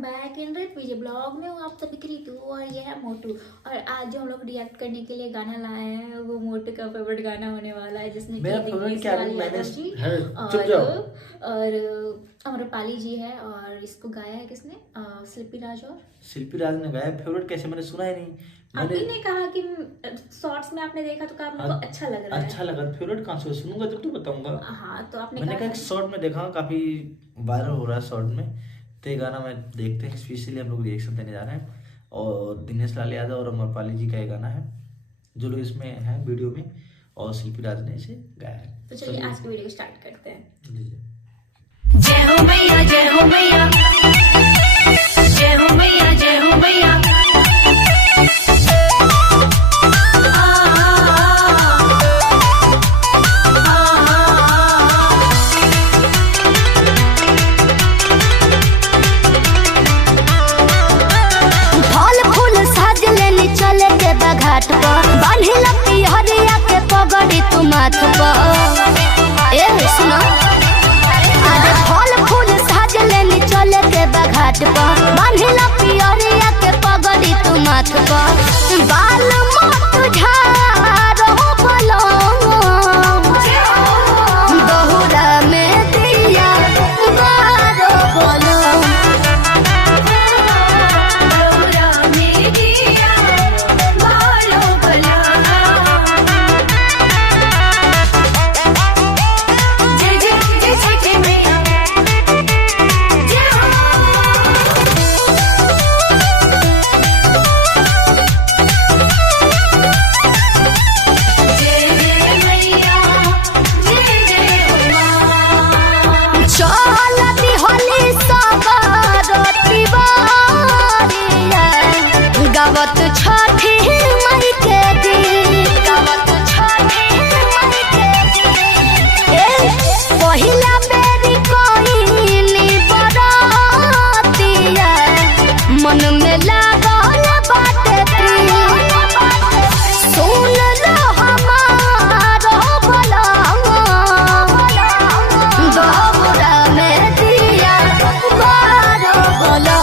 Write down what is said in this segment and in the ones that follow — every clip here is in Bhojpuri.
Back in red Vijay blog में हूँ आप सभी की रितु और ये है मोटू। और आज जो हम लोग रिएक्ट करने के लिए गाना लाए हैं वो मोटू का फेवरेट गाना होने वाला है, जिसमें मेरा फेवरेट क्या है, मैंने जी और अमरपाली जी है। और इसको गाया है किसने? शिल्पी राज ने गाया। फेवरेट कैसे, मैंने सुना ही नहीं। आपने ने कहा कि शॉर्ट्स में आपने देखा तो कहा आपको अच्छा लग रहा है। अच्छा लगा। फेवरेट कहाँ से सुनूंगा जब तो बताऊंगा। हाँ तो आपने मैंने कहा शॉर्ट में देखा, काफी वायरल हो रहा है शॉर्ट में, तो ये गाना मैं देखते हैं। स्पेशली हम लोग रिएक्शन देने जा रहे हैं और दिनेश लाल यादव और अमरपाली जी का ये गाना है जो लोग इसमें है वीडियो में, और शिल्पी राज ने इसे गाया है। तो चलिए आज की वीडियो स्टार्ट करते हैं। जय हो मैया, जय हो मैया, जय हो मैया, जय हो मैया। घाट पर बांधी लपी हरिया के पगड़ी तू माथ पर। ए सुनो, अरे फल फूल साज लेनी चले के घाट पर बांधी लपी हरिया के पगड़ी तू माथ पर। बाल मत झारो बोलो दोहरा में दिया बारो बोलो। गावत छठी मई के दिन, गावत छठी मई के दिन। पहिला बेरी कोइनी बरातिया मन में लागल बाटे सुन लो हमारो भला दोहरा में दिया बारो भला।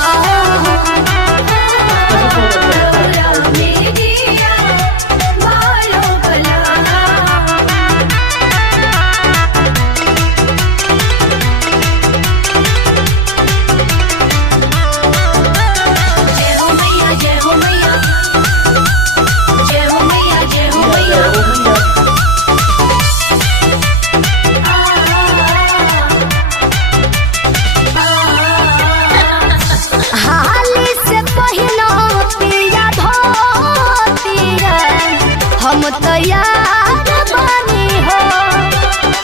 हम तैयार बनी हो,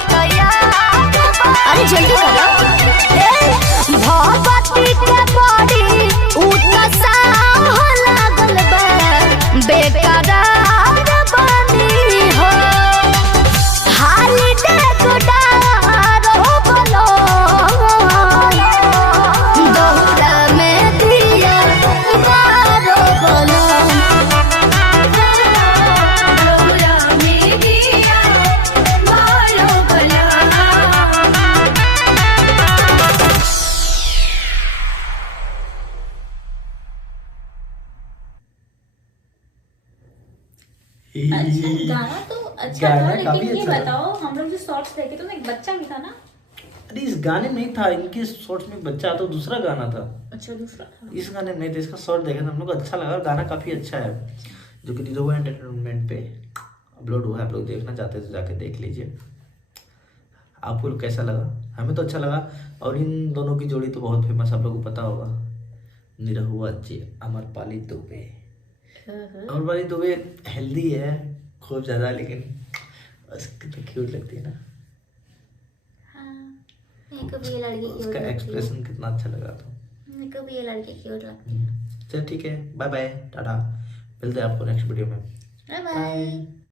तैयार। अरे जल्दी करो। भगवती के बड़ी उत्साह लागल बा, बेकरार बनी हो। हाली देखदार हो बोलो दोहरा में दिया बारो बोलो। अच्छा गाना तो अच्छा था, लेकिन ये बताओ हम लोग जो शॉर्ट्स देखे तो एक बच्चा भी था ना? अरे इस गाने में नहीं था, इनके शॉर्ट्स में बच्चा तो दूसरा गाना था। अच्छा दूसरा था, इस गाने में नहीं था। इसका शॉर्ट देखा था हम लोग, अच्छा लगा। गाना काफी अच्छा है जो कि निरहुआ एंटरटेनमेंट पे अपलोड हुआ है। आप लोग देखना चाहते हैं तो जाके देख लीजिए। आपको कैसा लगा? हमें तो अच्छा लगा। और इन दोनों की जोड़ी तो बहुत फेमस, आप लोगों को पता होगा, निरहुआ जी अमरपाली दुबे। अमरपाली दुबे हेल्दी है खूब ज्यादा, लेकिन कितनी क्यूट लगती है ना। हाँ, मेरे को भी ये लड़की क्यूट उसका लगती है। एक्सप्रेशन कितना अच्छा लगा था। मेरे को भी ये लड़की क्यूट लगती है। चल ठीक है, बाय बाय, टाटा। मिलते हैं आपको नेक्स्ट वीडियो में। Bye by.